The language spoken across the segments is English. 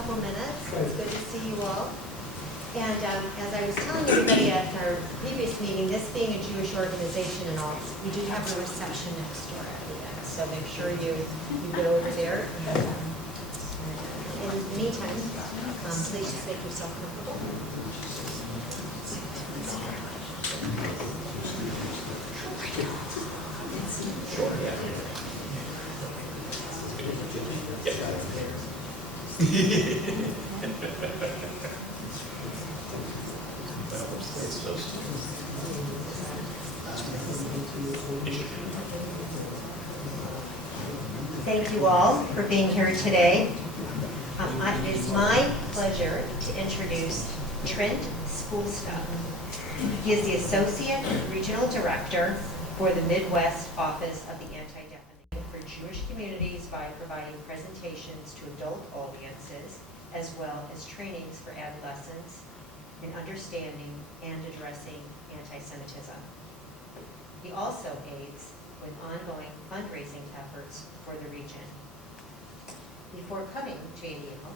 couple minutes. It's good to see you all. And as I was telling everybody at our previous meeting, this being a Jewish organization and all, we do have a reception next door at the end. So make sure you go over there. In the meantime, please just make yourself comfortable. Sure, yeah. Thank you all for being here today. It is my pleasure to introduce Trent Spoolstra. He is the Associate Regional Director for the Midwest Office of the Anti-Defamation for Jewish Communities by providing presentations to adult audiences as well as trainings for adolescents in understanding and addressing anti-Semitism. He also aids with ongoing fundraising efforts for the region. Before coming to ADL,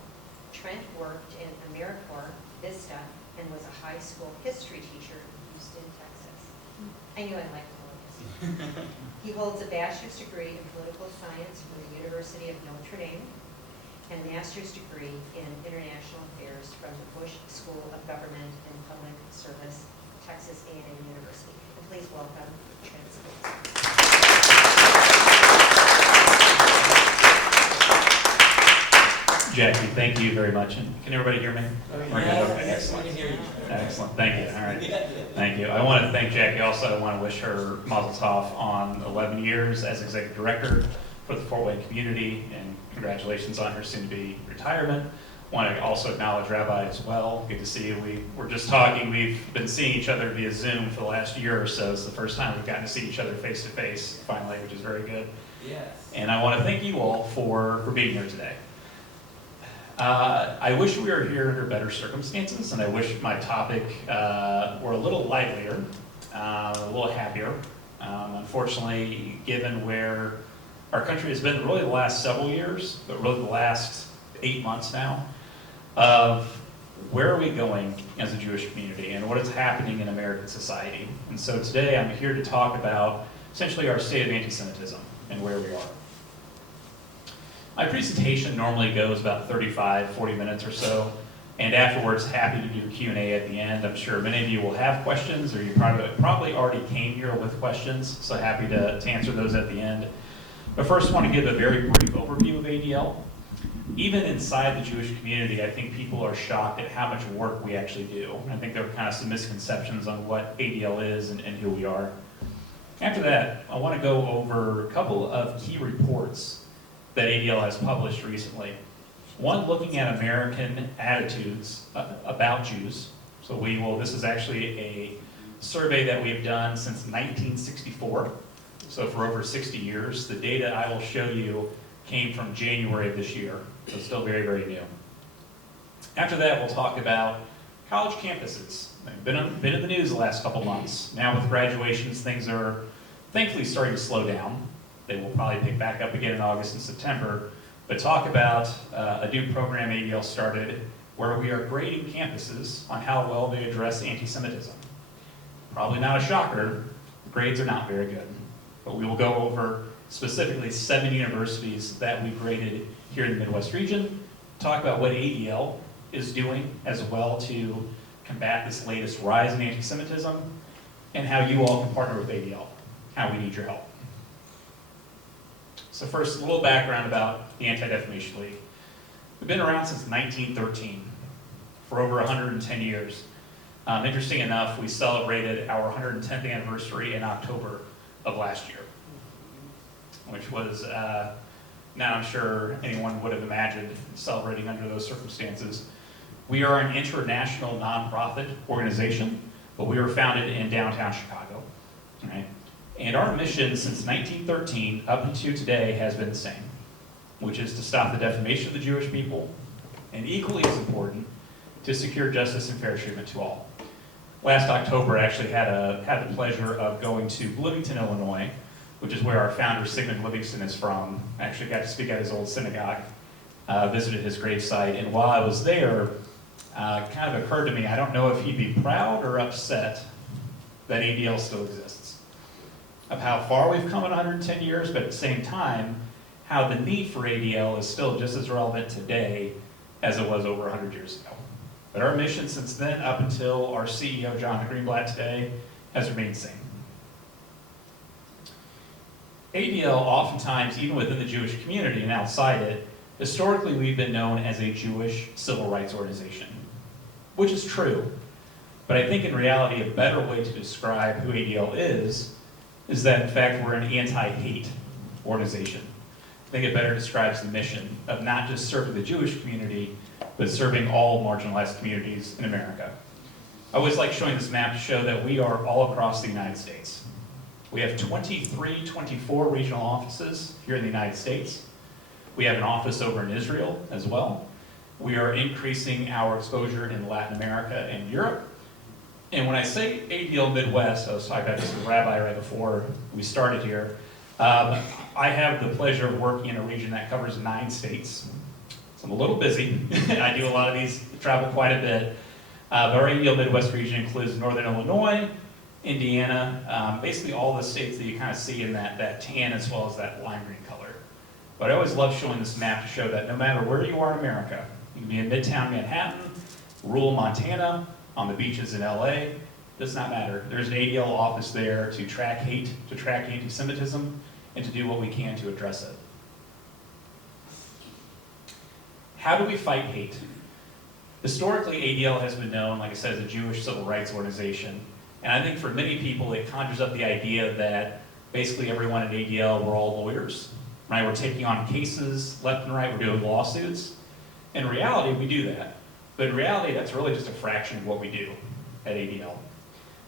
Trent worked in AmeriCorps Vista and was a high school history teacher in Houston, Texas. I knew I liked Columbus. He holds a bachelor's degree in political science from the University of Notre Dame and a master's degree in international affairs from the Bush School of Government and Public Service, Texas A&M University. And please welcome Trent Spoolstra. Jackie, thank you very much. And can everybody hear me? Yeah, Okay, excellent. I can hear you. Excellent. Thank you. All right. Thank you. I want to thank Jackie also. I want to wish her mazel tov on 11 years as executive director for the Fort Wayne community, and congratulations on her soon-to-be retirement. I want to also acknowledge Rabbi as well. Good to see you. We were just talking. We've been seeing each other via Zoom for the last year or so. It's the first time we've gotten to see each other face-to-face finally, which is very good. Yes. And I want to thank you all for being here today. I wish we were here under better circumstances, and I wish my topic were a little livelier, a little happier. Unfortunately, given where our country has been really the last several years, but really the last 8 months now, of where are we going as a Jewish community and what is happening in American society. And so today I'm here to talk about essentially our state of anti-Semitism and where we are. My presentation normally goes about 35, 40 minutes or so, and afterwards happy to do Q&A at the end. I'm sure many of you will have questions, or you probably already came here with questions, so happy to answer those at the end. But first I want to give a very brief overview of ADL. Even inside the Jewish community, I think people are shocked at how much work we actually do. I think there are kind of some misconceptions on what ADL is and who we are. After that, I want to go over a couple of key reports that ADL has published recently. One, looking at American attitudes about Jews. So this is actually a survey that we've done since 1964. So for over 60 years. The data I will show you came from January of this year. So still very, very new. After that, we'll talk about college campuses. They've been in the news the last couple months. Now with graduations, things are thankfully starting to slow down. They will probably pick back up again in August and September, but talk about a new program ADL started where we are grading campuses on how well they address anti-Semitism. Probably not a shocker, the grades are not very good, but we will go over specifically 7 universities that we graded here in the Midwest region, talk about what ADL is doing as well to combat this latest rise in anti-Semitism, and how you all can partner with ADL, how we need your help. So first, a little background about the Anti-Defamation League. We've been around since 1913, for over 110 years. Interesting enough, we celebrated our 110th anniversary in October of last year, which was not, I'm sure, anyone would have imagined celebrating under those circumstances. We are an international nonprofit organization, but we were founded in downtown Chicago. Right? And our mission since 1913 up until today has been the same, which is to stop the defamation of the Jewish people, and equally as important, to secure justice and fair treatment to all. Last October, I actually had the pleasure of going to Bloomington, Illinois, which is where our founder, Sigmund Livingston, is from. I actually got to speak at his old synagogue. visited his gravesite, and while I was there, kind of occurred to me, I don't know if he'd be proud or upset that ADL still exists, of how far we've come in 110 years, but at the same time, how the need for ADL is still just as relevant today as it was over 100 years ago. But our mission since then, up until our CEO, John Greenblatt today, has remained the same. ADL oftentimes, even within the Jewish community and outside it, historically we've been known as a Jewish civil rights organization, which is true. But I think in reality, a better way to describe who ADL is that in fact we're an anti-hate organization. I think it better describes the mission of not just serving the Jewish community, but serving all marginalized communities in America. I always like showing this map to show that we are all across the United States. We have 24 regional offices here in the United States. We have an office over in Israel as well. We are increasing our exposure in Latin America and Europe. And when I say ADL Midwest, I was talking about this with Rabbi right before we started here, I have the pleasure of working in a region that covers 9 states. So I'm a little busy. I do a lot of these, travel quite a bit. But our ADL Midwest region includes Northern Illinois, Indiana, basically all the states that you kind of see in that tan as well as that lime green color. But I always love showing this map to show that no matter where you are in America, you can be in Midtown Manhattan, rural Montana, on the beaches in LA, does not matter. There's an ADL office there to track hate, to track anti-Semitism, and to do what we can to address it. How do we fight hate? Historically, ADL has been known, like I said, as a Jewish civil rights organization. And I think for many people, it conjures up the idea that basically everyone at ADL, we're all lawyers, right? We're taking on cases left and right, we're doing lawsuits. In reality, we do that. But in reality, that's really just a fraction of what we do at ADL.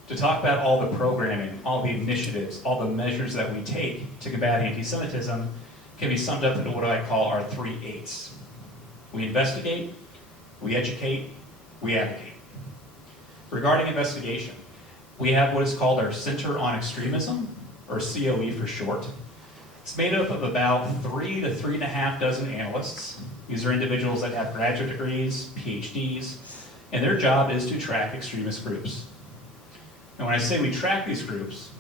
To talk about all the programming, all the initiatives, all the measures that we take to combat anti-Semitism can be summed up into what I call our 3 8s. We investigate, we educate, we advocate. Regarding investigation, we have what is called our Center on Extremism, or COE for short. It's made up of about 3 to 3.5 dozen analysts. These are individuals that have graduate degrees, PhDs, and their job is to track extremist groups. And when I say we track these groups,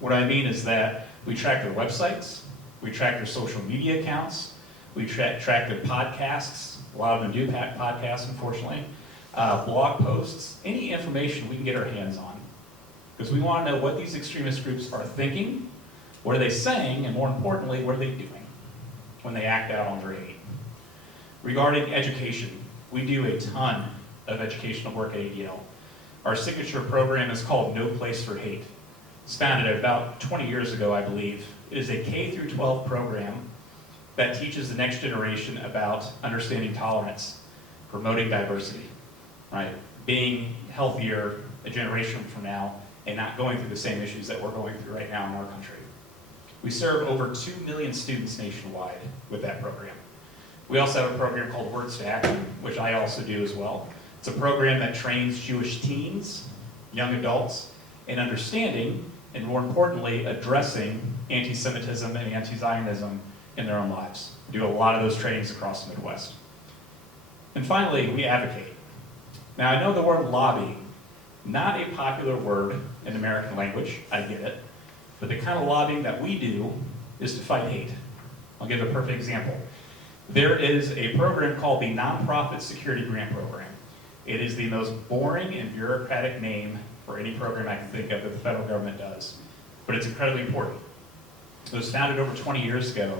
what I mean is that we track their websites, we track their social media accounts, we track their podcasts. A lot of them do podcasts, unfortunately. Blog posts, any information we can get our hands on. Because we want to know what these extremist groups are thinking, what are they saying, and more importantly, what are they doing when they act out on their hate. Regarding education, we do a ton of educational work at ADL. Our signature program is called No Place for Hate. It's founded about 20 years ago, I believe. It is a K-12 program that teaches the next generation about understanding tolerance, promoting diversity, right? Being healthier a generation from now and not going through the same issues that we're going through right now in our country. We serve over 2 million students nationwide with that program. We also have a program called Words to Action, which I also do as well. It's a program that trains Jewish teens, young adults, in understanding, and more importantly, addressing anti-Semitism and anti-Zionism in their own lives. We do a lot of those trainings across the Midwest. And finally, we advocate. Now, I know the word lobby, not a popular word in American language, I get it, but the kind of lobbying that we do is to fight hate. I'll give a perfect example. There is a program called the Nonprofit Security Grant Program. It is the most boring and bureaucratic name for any program I can think of that the federal government does, but it's incredibly important. It was founded over 20 years ago.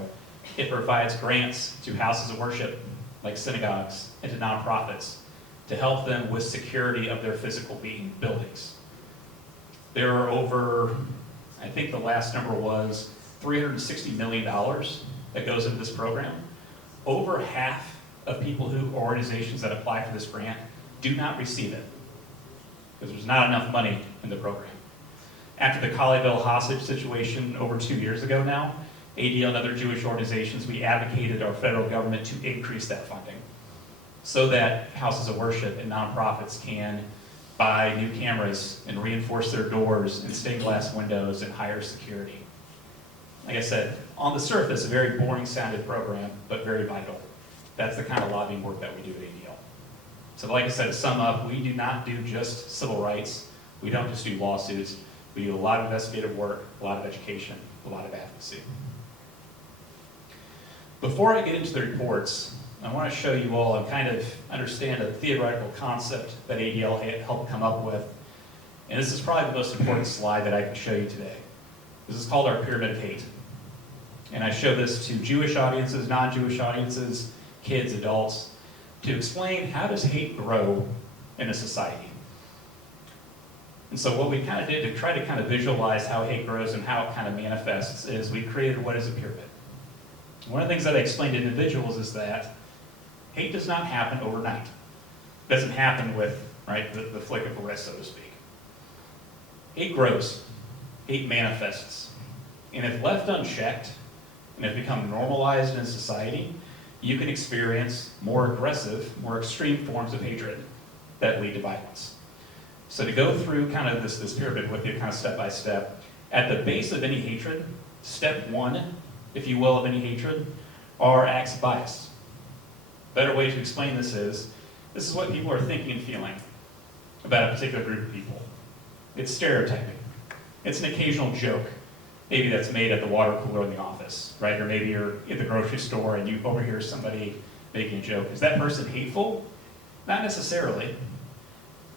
It provides grants to houses of worship, like synagogues, and to nonprofits to help them with security of their physical buildings. There are over, I think the last number was $360 million that goes into this program. Over half of people organizations that apply for this grant do not receive it because there's not enough money in the program. After the Colleyville hostage situation over 2 years ago now, ADL and other Jewish organizations, we advocated our federal government to increase that funding so that houses of worship and nonprofits can buy new cameras and reinforce their doors and stained glass windows and higher security. Like I said, on the surface, a very boring sounded program, but very vital. That's the kind of lobbying work that we do at ADL. So like I said, to sum up, we do not do just civil rights. We don't just do lawsuits. We do a lot of investigative work, a lot of education, a lot of advocacy. Before I get into the reports, I want to show you all and kind of understand a theoretical concept that ADL helped come up with. And this is probably the most important slide that I can show you today. This is called our pyramid of hate. And I show this to Jewish audiences, non-Jewish audiences, kids, adults, to explain how does hate grow in a society. And so what we kind of did to try to kind of visualize how hate grows and how it kind of manifests is we created what is a pyramid. One of the things that I explained to individuals is that hate does not happen overnight. It doesn't happen with, right, the flick of a wrist, so to speak. Hate grows. Hate manifests. And if left unchecked, and if become normalized in society, you can experience more aggressive, more extreme forms of hatred that lead to violence. So to go through kind of this pyramid with you kind of step by step, at the base of any hatred, step one, if you will, of any hatred, are acts of bias. Better way to explain this is what people are thinking and feeling about a particular group of people. It's stereotyping. It's an occasional joke, maybe that's made at the water cooler in the office, right? Or maybe you're in the grocery store and you overhear somebody making a joke. Is that person hateful? Not necessarily.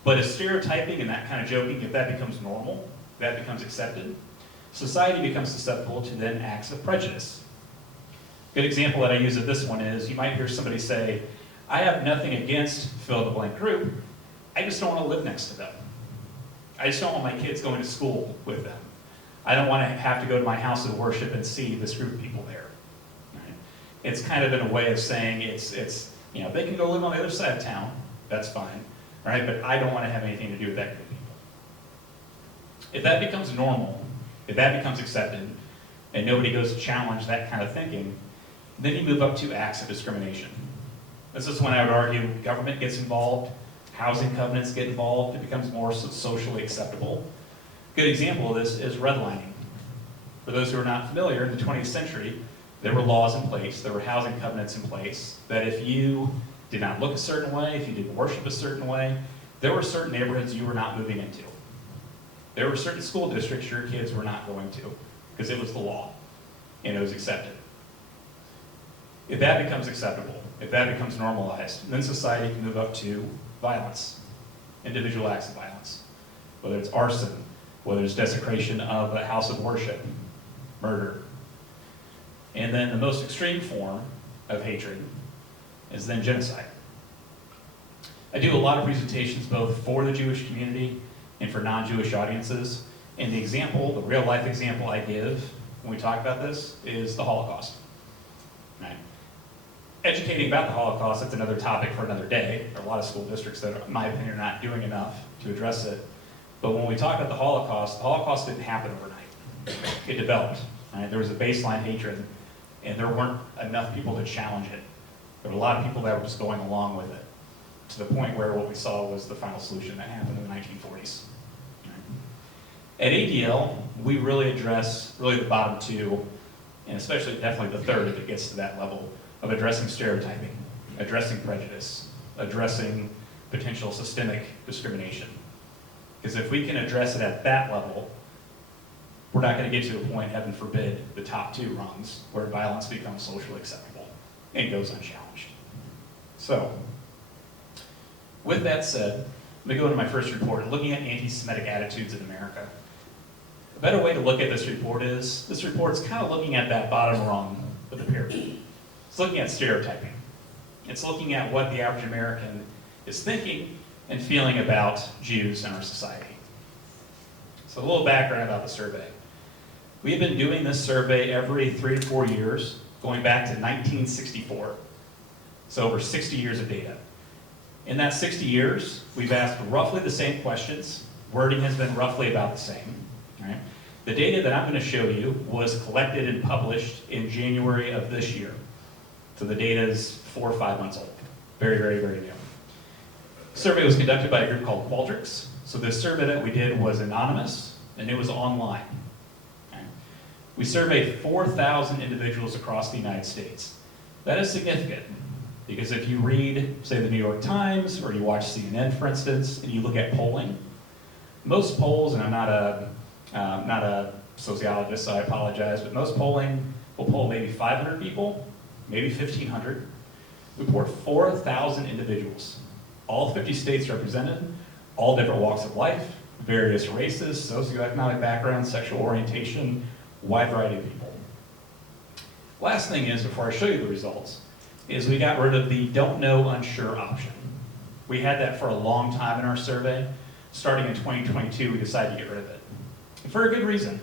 But is stereotyping and that kind of joking, if that becomes normal, that becomes accepted, society becomes susceptible to then acts of prejudice. Good example that I use of this one is you might hear somebody say, I have nothing against fill in the blank group, I just don't want to live next to them. I just don't want my kids going to school with them. I don't want to have to go to my house of worship and see this group of people there. Right? It's kind of in a way of saying it's you know, they can go live on the other side of town, that's fine, right? But I don't want to have anything to do with that group of people. If that becomes normal, if that becomes accepted, and nobody goes to challenge that kind of thinking, then you move up to acts of discrimination. This is when I would argue government gets involved, housing covenants get involved, it becomes more socially acceptable. A good example of this is redlining. For those who are not familiar, in the 20th century, there were laws in place, there were housing covenants in place, that if you did not look a certain way, if you didn't worship a certain way, there were certain neighborhoods you were not moving into. There were certain school districts your kids were not going to, because it was the law, and it was accepted. If that becomes acceptable, if that becomes normalized, then society can move up to violence, individual acts of violence, whether it's arson, whether it's desecration of a house of worship, murder. And then the most extreme form of hatred is then genocide. I do a lot of presentations both for the Jewish community and for non-Jewish audiences, and the example, the real life example I give when we talk about this is the Holocaust. Right? Educating about the Holocaust, that's another topic for another day. There are a lot of school districts that, in my opinion, are not doing enough to address it. But when we talk about the Holocaust didn't happen overnight. It developed. Right? There was a baseline hatred, and there weren't enough people to challenge it. There were a lot of people that were just going along with it, to the point where what we saw was the final solution that happened in the 1940s. Right? At ADL, we really address the bottom two, and especially definitely the third if it gets to that level, of addressing stereotyping, addressing prejudice, addressing potential systemic discrimination. Because if we can address it at that level, we're not going to get to a point, heaven forbid, the top two rungs, where violence becomes socially acceptable and goes unchallenged. So, with that said, let me go into my first report, looking at anti-Semitic attitudes in America. A better way to look at this report is, this report's kind of looking at that bottom rung of the pyramid. It's looking at stereotyping. It's looking at what the average American is thinking and feeling about Jews in our society. So a little background about the survey. We've been doing this survey every 3 to 4 years, going back to 1964. So over 60 years of data. In that 60 years, we've asked roughly the same questions. Wording has been roughly about the same. Right? The data that I'm going to show you was collected and published in January of this year. So the data is 4 or 5 months old. Very, very, very new. The survey was conducted by a group called Qualtrics. So this survey that we did was anonymous, and it was online. Okay? We surveyed 4,000 individuals across the United States. That is significant. Because if you read, say, the New York Times, or you watch CNN, for instance, and you look at polling, most polls, and I'm not a sociologist, so I apologize, but most polling will poll maybe 500 people, maybe 1,500. We report 4,000 individuals, all 50 states represented, all different walks of life, various races, socioeconomic backgrounds, sexual orientation, wide variety of people. Last thing is, before I show you the results, is we got rid of the don't know, unsure option. We had that for a long time in our survey. Starting in 2022, we decided to get rid of it. And for a good reason.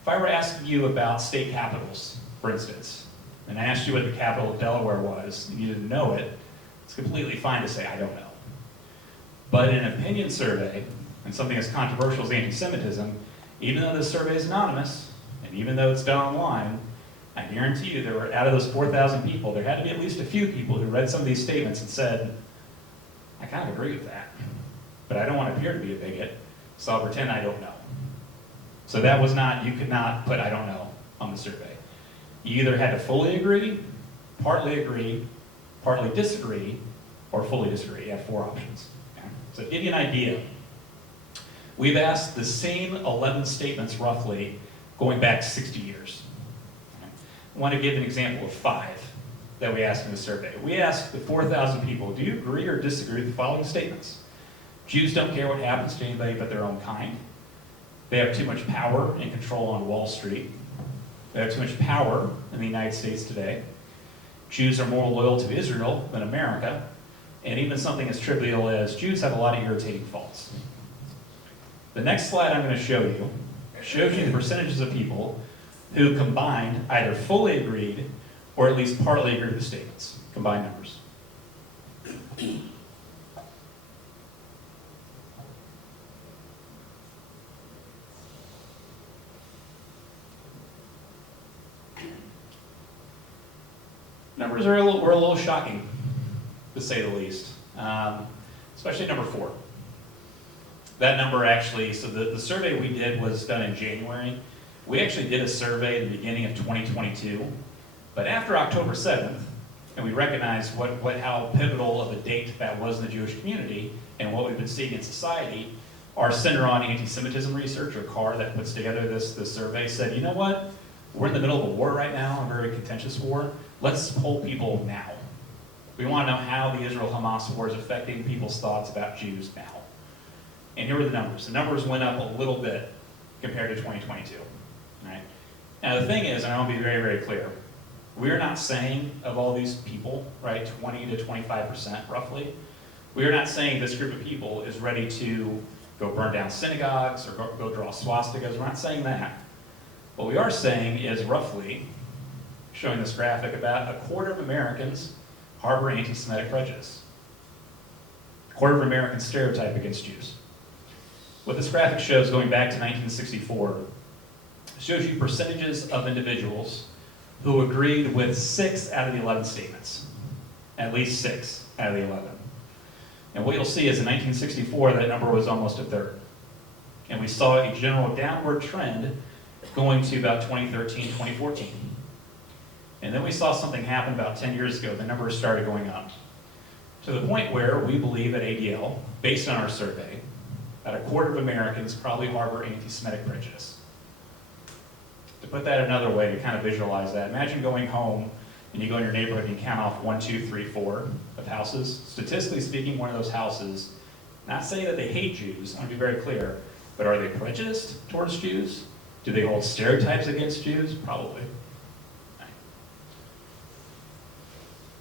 If I were asking you about state capitals, for instance, and I asked you what the capital of Delaware was, and you didn't know it, it's completely fine to say, I don't know. But in an opinion survey, and something as controversial as anti-Semitism, even though this survey is anonymous, and even though it's done online, I guarantee you there were, out of those 4,000 people, there had to be at least a few people who read some of these statements and said, I kind of agree with that, but I don't want to appear to be a bigot, so I'll pretend I don't know. So that was not, you could not put I don't know on the survey. You either had to fully agree, partly disagree, or fully disagree. You had 4 options. Okay? So to give you an idea, we've asked the same 11 statements roughly going back 60 years. Okay? I want to give an example of 5 that we asked in the survey. We asked the 4,000 people, do you agree or disagree with the following statements? Jews don't care what happens to anybody but their own kind. They have too much power and control on Wall Street. They have too much power in the United States today. Jews are more loyal to Israel than America. And even something as trivial as Jews have a lot of irritating faults. The next slide I'm going to show you shows you the percentages of people who combined either fully agreed or at least partly agreed with the statements. Combined numbers. Numbers were a little shocking, to say the least, especially number 4. That number actually, so the survey we did was done in January. We actually did a survey at the beginning of 2022, but after October 7th, and we recognized how pivotal of a date that was in the Jewish community and what we've been seeing in society, our Center on Anti-Semitism Research, or CAR, that puts together this survey, said, you know what? We're in the middle of a war right now, a very contentious war. Let's poll people now. We want to know how the Israel-Hamas war is affecting people's thoughts about Jews now. And here are the numbers. The numbers went up a little bit compared to 2022. Right? Now the thing is, and I want to be very, very clear, we are not saying of all these people, right, 20 to 25% roughly, we are not saying this group of people is ready to go burn down synagogues or go draw swastikas. We're not saying that. What we are saying is roughly, showing this graphic, about a quarter of Americans harbor anti-Semitic prejudice. A quarter of Americans stereotype against Jews. What this graphic shows, going back to 1964, shows you percentages of individuals who agreed with 6 out of the 11 statements. At least 6 out of the 11. And what you'll see is in 1964, that number was almost a third. And we saw a general downward trend going to about 2013, 2014. And then we saw something happen about 10 years ago. The numbers started going up to the point where we believe at ADL, based on our survey, that a quarter of Americans probably harbor anti-Semitic prejudice. To put that another way, to kind of visualize that, imagine going home and you go in your neighborhood and you count off 1, 2, 3, 4 of houses. Statistically speaking, one of those houses, not saying that they hate Jews, I want to be very clear, but are they prejudiced towards Jews? Do they hold stereotypes against Jews? Probably.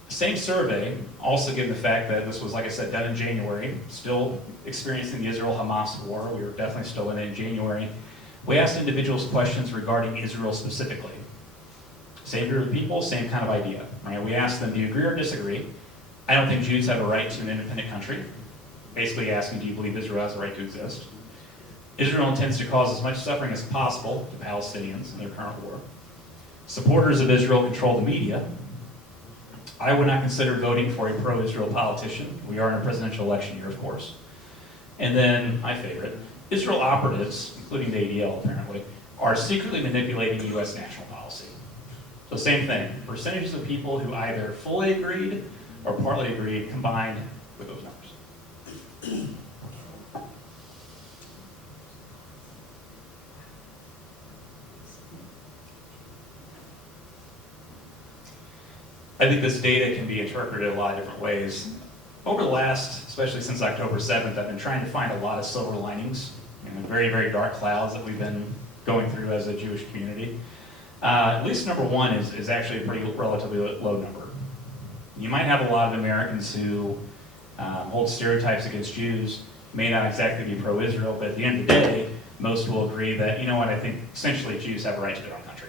Same survey, also given the fact that this was, like I said, done in January, still experiencing the Israel-Hamas war, we were definitely still in it in January. We asked individuals questions regarding Israel specifically. Same group of people, same kind of idea. Right? We asked them, do you agree or disagree? I don't think Jews have a right to an independent country. Basically asking, do you believe Israel has a right to exist? Israel intends to cause as much suffering as possible to Palestinians in their current war. Supporters of Israel control the media. I would not consider voting for a pro-Israel politician. We are in a presidential election year, of course. And then, my favorite, Israel operatives, including the ADL apparently, are secretly manipulating U.S. national policy. So same thing, percentages of people who either fully agreed or partly agree combined with those numbers. I think this data can be interpreted a lot of different ways. Over the last, especially since October 7th, I've been trying to find a lot of silver linings in very, very dark clouds that we've been going through as a Jewish community. At least number one is actually a pretty relatively low number. You might have a lot of Americans who hold stereotypes against Jews, may not exactly be pro-Israel, but at the end of the day, most will agree that, you know what, I think essentially Jews have a right to their own country.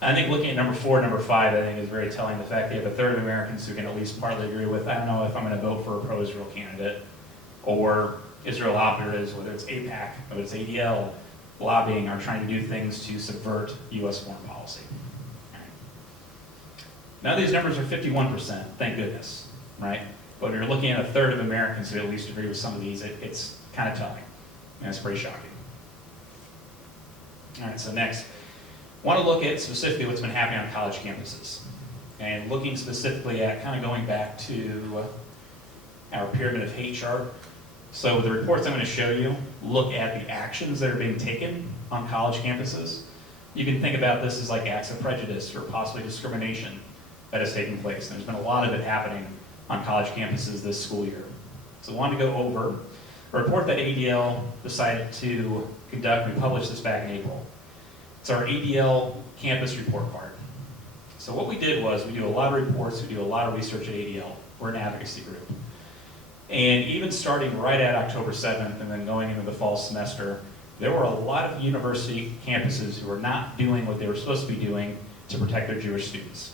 I think looking at number 4, number 5, I think is very telling. The fact that you have a third of Americans who can at least partly agree with, I don't know if I'm going to vote for a pro-Israel candidate, or Israel operatives, whether it's AIPAC, whether it's ADL, lobbying, are trying to do things to subvert U.S. foreign policy. Now these numbers are 51%, thank goodness, right? But when you're looking at a third of Americans who at least agree with some of these, it's kind of telling, and it's pretty shocking. All right, so next. I want to look at specifically what's been happening on college campuses, and looking specifically at kind of going back to our pyramid of hate chart. So the reports I'm going to show you look at the actions that are being taken on college campuses. You can think about this as like acts of prejudice or possibly discrimination that is taking place. And there's been a lot of it happening on college campuses this school year. So I wanted to go over a report that ADL decided to conduct. We published this back in April. It's our ADL campus report card. So what we did was we do a lot of reports, we do a lot of research at ADL. We're an advocacy group. And even starting right at October 7th and then going into the fall semester, there were a lot of university campuses who were not doing what they were supposed to be doing to protect their Jewish students.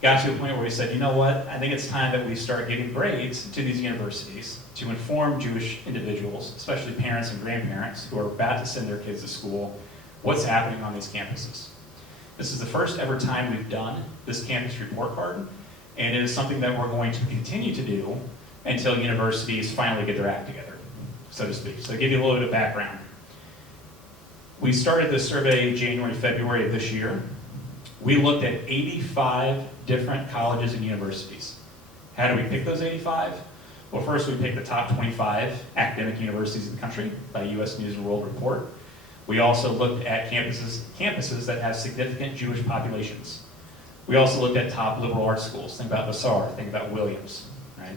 Got to a point where we said, you know what, I think it's time that we start giving grades to these universities to inform Jewish individuals, especially parents and grandparents who are about to send their kids to school, what's happening on these campuses. This is the first ever time we've done this campus report card, and it is something that we're going to continue to do until universities finally get their act together, so to speak. So to give you a little bit of background. We started this survey January, February of this year. We looked at 85 different colleges and universities. How do we pick those 85? Well, first we picked the top 25 academic universities in the country by U.S. News and World Report. We also looked at campuses that have significant Jewish populations. We also looked at top liberal arts schools. Think about Vassar, think about Williams, right?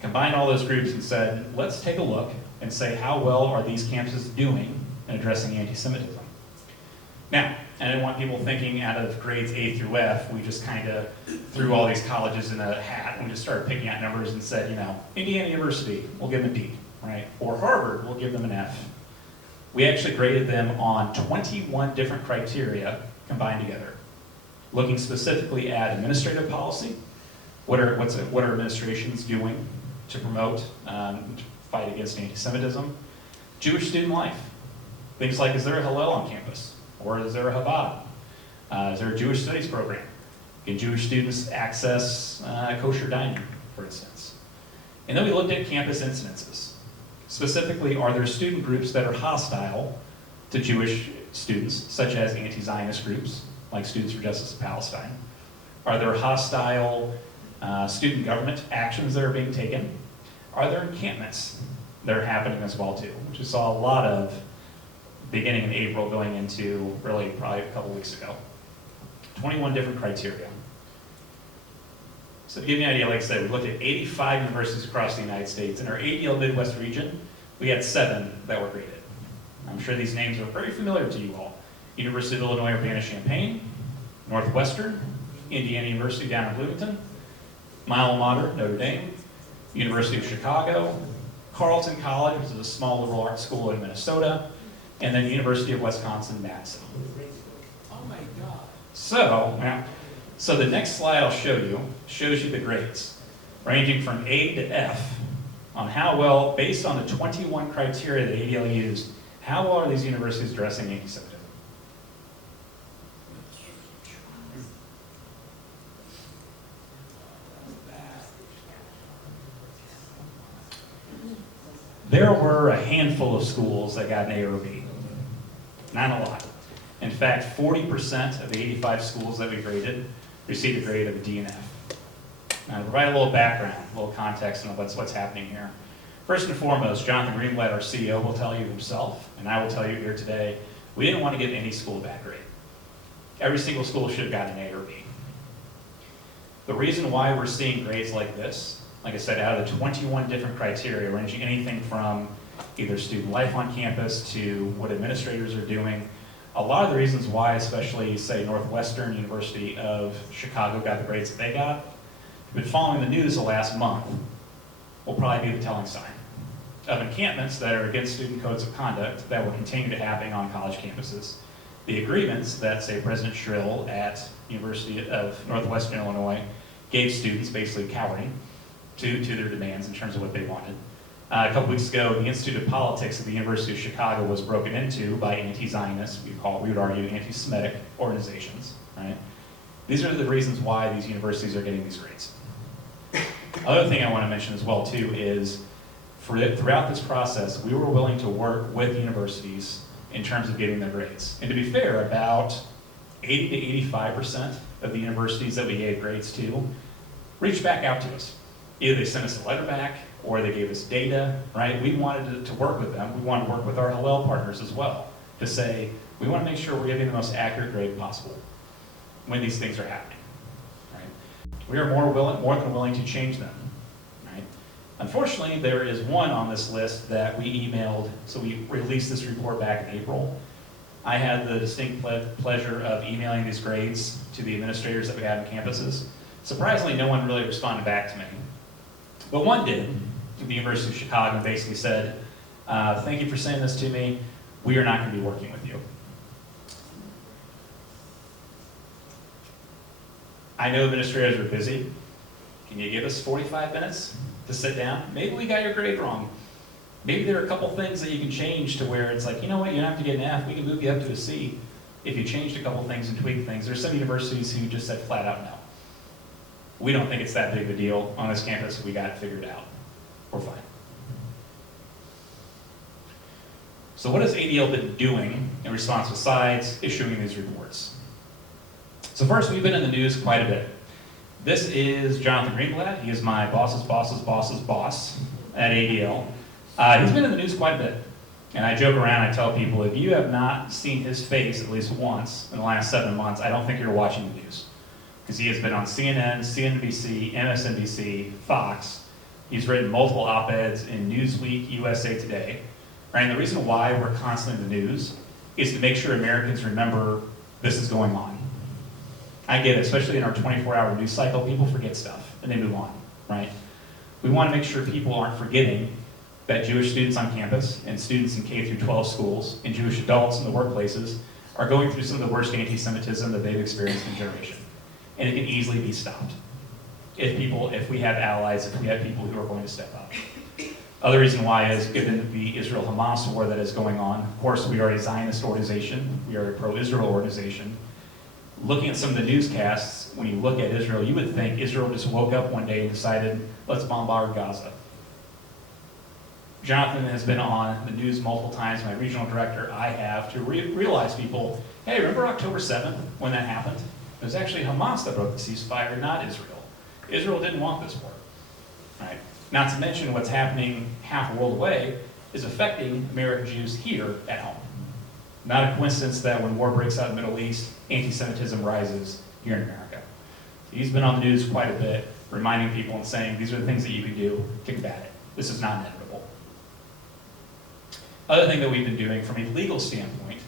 Combined all those groups and said, let's take a look and say how well are these campuses doing in addressing anti-Semitism. Now, I didn't want people thinking out of grades A through F, we just kind of threw all these colleges in a hat and just started picking out numbers and said, you know, Indiana University, we'll give them a D, right? Or Harvard, we'll give them an F. We actually graded them on 21 different criteria combined together, looking specifically at administrative policy, what are administrations doing to promote, fight against anti-Semitism, Jewish student life, things like, is there a Hillel on campus, or is there a Chabad? Is there a Jewish studies program? Can Jewish students access kosher dining, for instance? And then we looked at campus incidences. Specifically, are there student groups that are hostile to Jewish students, such as anti-Zionist groups, like Students for Justice in Palestine? Are there hostile student government actions that are being taken? Are there encampments that are happening as well too, which we saw a lot of beginning in April going into really probably a couple weeks ago. 21 different criteria. So to give you an idea, like I said, we looked at 85 universities across the United States. In our ADL Midwest region, we had 7 that were graded. I'm sure these names are very familiar to you all. University of Illinois Urbana-Champaign, Northwestern, Indiana University down in Bloomington, my alma mater, Notre Dame, University of Chicago, Carleton College, which is a small liberal arts school in Minnesota, and then University of Wisconsin-Madison. Oh my God. So the next slide I'll show you shows you the grades, ranging from A to F, on how well, based on the 21 criteria that ADL used, how well are these universities addressing anti-Semitism? There were a handful of schools that got an A or B. Not a lot. In fact, 40% of the 85 schools that we graded received a grade of a D and F. Now, to provide a little background, a little context on what's happening here. First and foremost, Jonathan Greenblatt, our CEO, will tell you himself, and I will tell you here today, we didn't want to give any school a bad grade. Every single school should have gotten an A or B. The reason why we're seeing grades like this, like I said, out of the 21 different criteria, ranging anything from either student life on campus to what administrators are doing, a lot of the reasons why, especially, say, Northwestern University of Chicago got the grades that they got, have been following the news the last month, will probably be the telling sign of encampments that are against student codes of conduct that will continue to happen on college campuses. The agreements that, say, President Schrill at University of Northwestern Illinois gave students, basically cowering to their demands in terms of what they wanted. A couple weeks ago, the Institute of Politics at the University of Chicago was broken into by anti-Zionists, we would argue anti-Semitic organizations, right? These are the reasons why these universities are getting these grades. Other thing I want to mention as well, too, is throughout this process, we were willing to work with universities in terms of getting their grades. And to be fair, about 80 to 85% of the universities that we gave grades to reached back out to us. Either they sent us a letter back, or they gave us data, right? We wanted to work with them. We wanted to work with our Hillel partners as well to say, we want to make sure we're giving the most accurate grade possible when these things are happening, right? We are more than willing to change them, right? Unfortunately, there is one on this list that we emailed, so we released this report back in April. I had the distinct pleasure of emailing these grades to the administrators that we have on campuses. Surprisingly, no one really responded back to me. But one did, the University of Chicago, basically said, thank you for sending this to me. We are not going to be working with you. I know administrators are busy. Can you give us 45 minutes to sit down? Maybe we got your grade wrong. Maybe there are a couple things that you can change to where it's like, you know what, you don't have to get an F. We can move you up to a C if you changed a couple things and tweaked things. There's some universities who just said flat out no. We don't think it's that big of a deal on this campus. We got it figured out. We're fine. So what has ADL been doing in response besides issuing these reports? So first, we've been in the news quite a bit. This is Jonathan Greenblatt. He is my boss's boss at ADL. He's been in the news quite a bit. And I joke around, I tell people, if you have not seen his face at least once in the last 7 months, I don't think you're watching the news. Because he has been on CNN, CNBC, MSNBC, Fox. He's written multiple op-eds in Newsweek, USA Today. Right? And the reason why we're constantly in the news is to make sure Americans remember this is going on. I get it, especially in our 24-hour news cycle, people forget stuff and they move on, right? We want to make sure people aren't forgetting that Jewish students on campus and students in K through 12 schools and Jewish adults in the workplaces are going through some of the worst anti-Semitism that they've experienced in a generation. And it can easily be stopped if we have allies, if we have people who are going to step up. Other reason why is, given the Israel-Hamas war that is going on, of course we are a Zionist organization, we are a pro-Israel organization. Looking at some of the newscasts, when you look at Israel, you would think Israel just woke up one day and decided, let's bombard Gaza. Jonathan has been on the news multiple times, my regional director, I have, to realize people, hey, remember October 7th when that happened? It was actually Hamas that broke the ceasefire, not Israel. Israel didn't want this war, right? Not to mention what's happening half a world away is affecting American Jews here at home. Not a coincidence that when war breaks out in the Middle East, anti-Semitism rises here in America. So he's been on the news quite a bit, reminding people and saying, these are the things that you can do to combat it. This is not inevitable. Other thing that we've been doing from a legal standpoint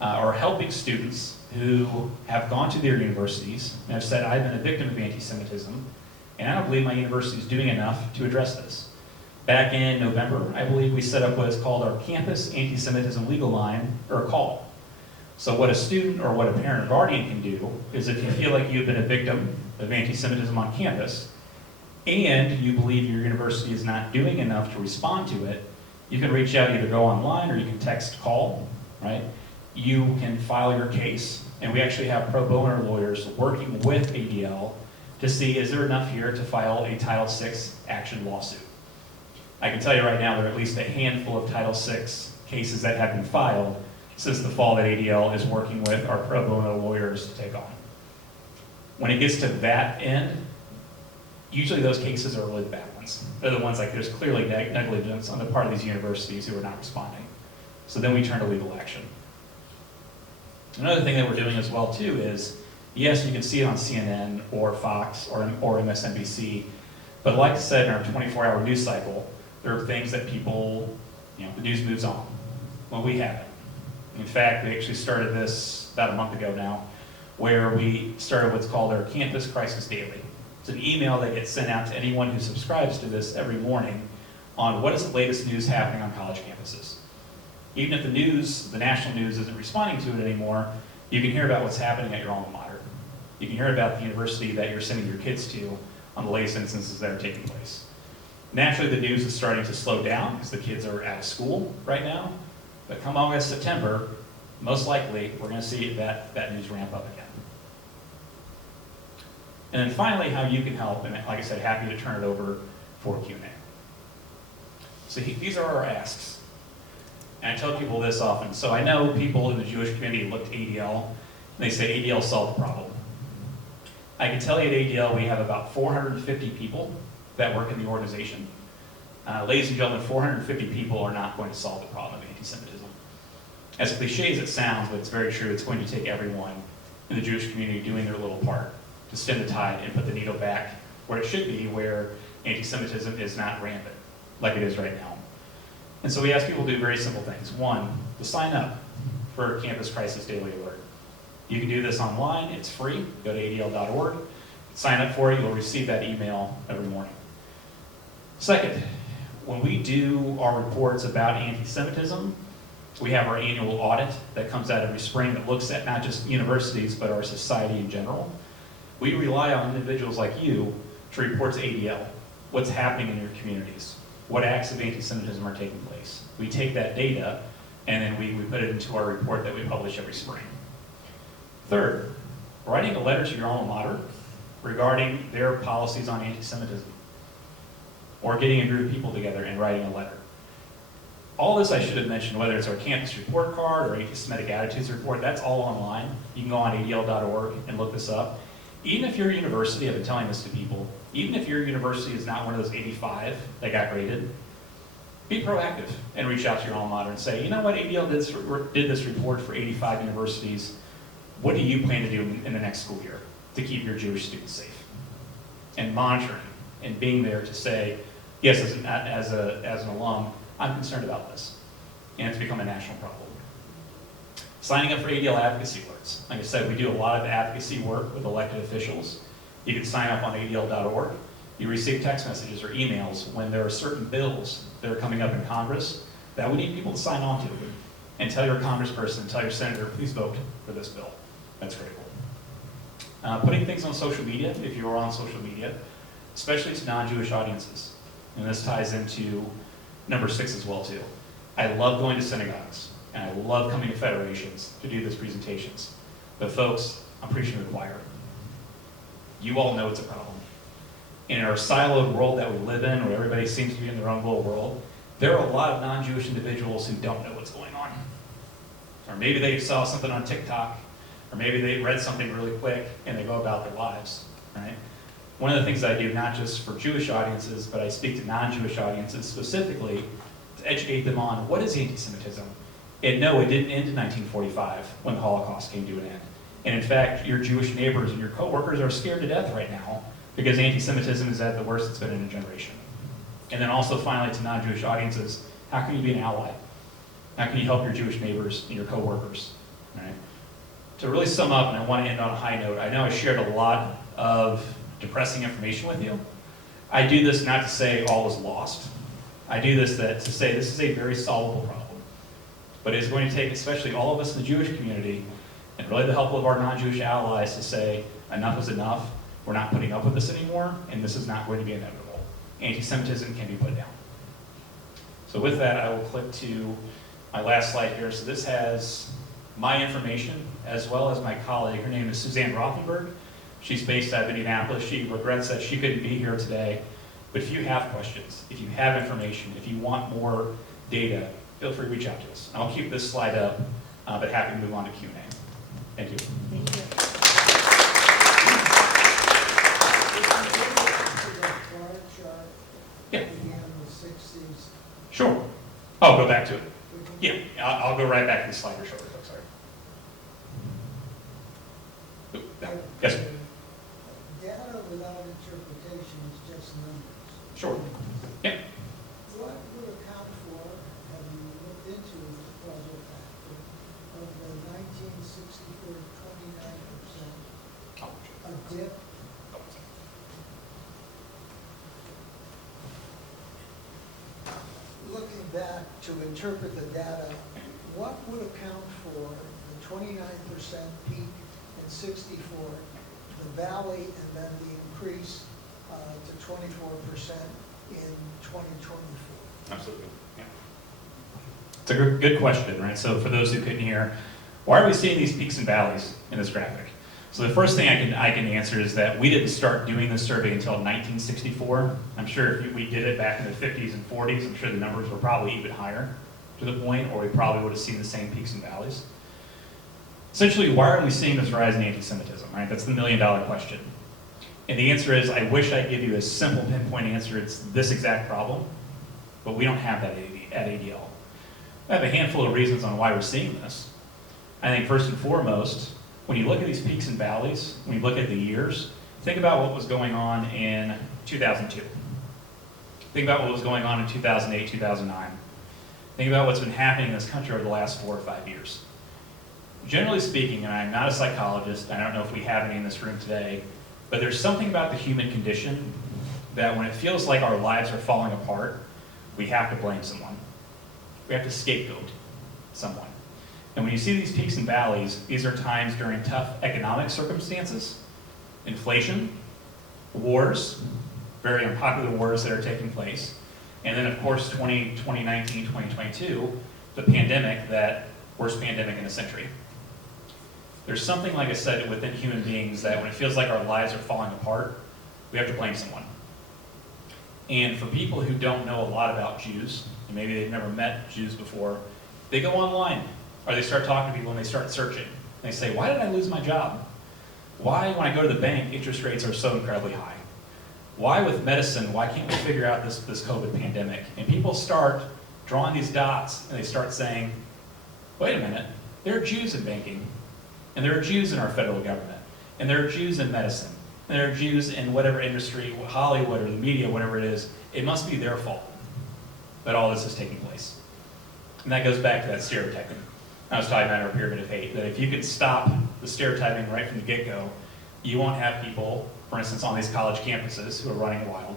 are helping students who have gone to their universities and have said, I've been a victim of anti-Semitism, and I don't believe my university is doing enough to address this. Back in November, I believe we set up what is called our Campus Anti-Semitism Legal Line, or call. So what a student or what a parent or guardian can do is if you feel like you've been a victim of anti-Semitism on campus, and you believe your university is not doing enough to respond to it, you can reach out, either go online or you can text call, right? You can file your case, and we actually have pro bono lawyers working with ADL to see, is there enough here to file a Title VI action lawsuit? I can tell you right now, there are at least a handful of Title VI cases that have been filed since the fall that ADL is working with our pro bono lawyers to take on. When it gets to that end, usually those cases are really the bad ones. They're the ones like there's clearly negligence on the part of these universities who are not responding. So then we turn to legal action. Another thing that we're doing as well too is, yes, you can see it on CNN or Fox or MSNBC, but like I said, in our 24-hour news cycle, there are things that people, the news moves on. Well, we haven't. In fact, we actually started this about a month ago now, where we started what's called our Campus Crisis Daily. It's an email that gets sent out to anyone who subscribes to this every morning on what is the latest news happening on college campuses. Even if the national news isn't responding to it anymore, you can hear about what's happening at your alma mater. You can hear about the university that you're sending your kids to on the latest instances that are taking place. Naturally, the news is starting to slow down because the kids are out of school right now, but come August, September, most likely we're going to see that news ramp up again. And then finally, how you can help, and like I said, happy to turn it over for Q&A. So these are our asks. And I tell people this often. So I know people in the Jewish community look at ADL, and they say ADL solved the problem. I can tell you at ADL we have about 450 people that work in the organization. Ladies and gentlemen, 450 people are not going to solve the problem of anti-Semitism. As cliche as it sounds, but it's very true, it's going to take everyone in the Jewish community doing their little part to stem the tide and put the needle back where it should be, where anti-Semitism is not rampant, like it is right now. And so we ask people to do very simple things. One, to sign up for Campus Crisis Daily Alert. You can do this online, it's free, go to adl.org, sign up for it, you'll receive that email every morning. Second, when we do our reports about anti-Semitism, we have our annual audit that comes out every spring that looks at not just universities, but our society in general. We rely on individuals like you to report to ADL what's happening in your communities, what acts of anti-Semitism are taking place. We take that data and then we put it into our report that we publish every spring. Third, writing a letter to your alma mater regarding their policies on anti-Semitism, or getting a group of people together and writing a letter. All this I should have mentioned, whether it's our campus report card or anti-Semitic attitudes report, that's all online. You can go on adl.org and look this up. Even if your university, I've been telling this to people, even if your university is not one of those 85 that got graded, be proactive and reach out to your alma mater and say, you know what, ADL did this report for 85 universities. What do you plan to do in the next school year to keep your Jewish students safe? And monitoring and being there to say, yes, as an alum, I'm concerned about this. And it's become a national problem. Signing up for ADL advocacy alerts. Like I said, we do a lot of advocacy work with elected officials. You can sign up on adl.org. You receive text messages or emails when there are certain bills that are coming up in Congress that we need people to sign on to. And tell your congressperson, tell your senator, please vote for this bill. That's critical. Putting things on social media, if you are on social media, especially to non-Jewish audiences. And this ties into number 6 as well too. I love going to synagogues, and I love coming to federations to do these presentations. But folks, I'm preaching to the choir. You all know it's a problem. In our siloed world that we live in, where everybody seems to be in their own little world, there are a lot of non-Jewish individuals who don't know what's going on. Or maybe they saw something on TikTok, or maybe they read something really quick and they go about their lives, right? One of the things I do, not just for Jewish audiences, but I speak to non-Jewish audiences specifically to educate them on what is anti-Semitism. And no, it didn't end in 1945 when the Holocaust came to an end. And in fact, your Jewish neighbors and your coworkers are scared to death right now because anti-Semitism is at the worst it's been in a generation. And then also finally to non-Jewish audiences, how can you be an ally? How can you help your Jewish neighbors and your coworkers, right? To really sum up, and I want to end on a high note, I know I shared a lot of depressing information with you. I do this not to say all is lost. I do this to say this is a very solvable problem. But it's going to take especially all of us in the Jewish community and really the help of our non-Jewish allies to say enough is enough, we're not putting up with this anymore, and this is not going to be inevitable. Anti-Semitism can be put down. So with that, I will click to my last slide here. So this has my information as well as my colleague. Her name is Suzanne Rothenberg. She's based out of Indianapolis. She regrets that she couldn't be here today. But if you have questions, if you have information, if you want more data, feel free to reach out to us. I'll keep this slide up, but happy to move on to Q&A. Thank you. Thank you. Sure. Oh, go back to it. Yeah, I'll go right back to the slide you're showing, folks, sorry. Oop, no. Yes, sir. Data without interpretation is just numbers. Sure. Yeah. What would account for, have you looked into the causal factor of the 1964 29%, Oh, a dip? Looking back to interpret the data, what would account for the 29% peak in 64, the valley, and then the increase to 24% in 2024? Absolutely. Yeah. It's a good question, right? So for those who couldn't hear, why are we seeing these peaks and valleys in this graphic? So the first thing I can answer is that we didn't start doing this survey until 1964. I'm sure if we did it back in the 50s and 40s, I'm sure the numbers were probably even higher to the point, or we probably would have seen the same peaks and valleys. Essentially, why are we seeing this rise in anti-Semitism, right? That's the million-dollar question. And the answer is, I wish I could give you a simple pinpoint answer, it's this exact problem, but we don't have that at ADL. I have a handful of reasons on why we're seeing this. I think first and foremost, when you look at these peaks and valleys, when you look at the years, think about what was going on in 2002. Think about what was going on in 2008, 2009. Think about what's been happening in this country over the last 4 or 5 years. Generally speaking, and I'm not a psychologist, I don't know if we have any in this room today, but there's something about the human condition that when it feels like our lives are falling apart, we have to blame someone. We have to scapegoat someone. And when you see these peaks and valleys, these are times during tough economic circumstances, inflation, wars, very unpopular wars that are taking place, and then of course 2019, 2022, the pandemic, that worst pandemic in a century. There's something, like I said, within human beings that when it feels like our lives are falling apart, we have to blame someone. And for people who don't know a lot about Jews, and maybe they've never met Jews before, they go online, or they start talking to people and they start searching. And they say, why did I lose my job? Why, when I go to the bank, interest rates are so incredibly high? Why with medicine, why can't we figure out this COVID pandemic? And people start drawing these dots and they start saying, wait a minute, there are Jews in banking, and there are Jews in our federal government, and there are Jews in medicine, and there are Jews in whatever industry, Hollywood or the media, whatever it is. It must be their fault that all this is taking place. And that goes back to that stereotyping I was talking about in our pyramid of hate, that if you could stop the stereotyping right from the get-go, you won't have people, for instance, on these college campuses who are running wild,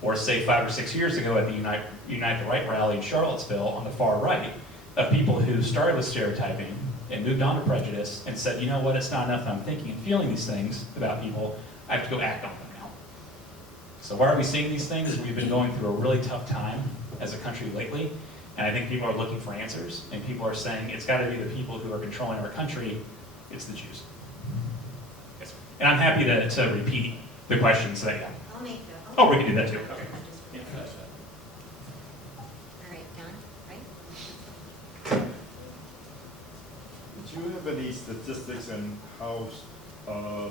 or say 5 or 6 years ago at the Unite the Right rally in Charlottesville on the far right, of people who started with stereotyping and moved on to prejudice and said, you know what, it's not enough that I'm thinking and feeling these things about people, I have to go act on them now. So why are we seeing these things? We've been going through a really tough time as a country lately, and I think people are looking for answers, and people are saying it's got to be the people who are controlling our country, it's the Jews. Yes. And I'm happy to repeat the questions that, yeah. I'll make the. Oh, we can do that too. Okay. Yeah. All right, Don, right? Do you have any statistics on how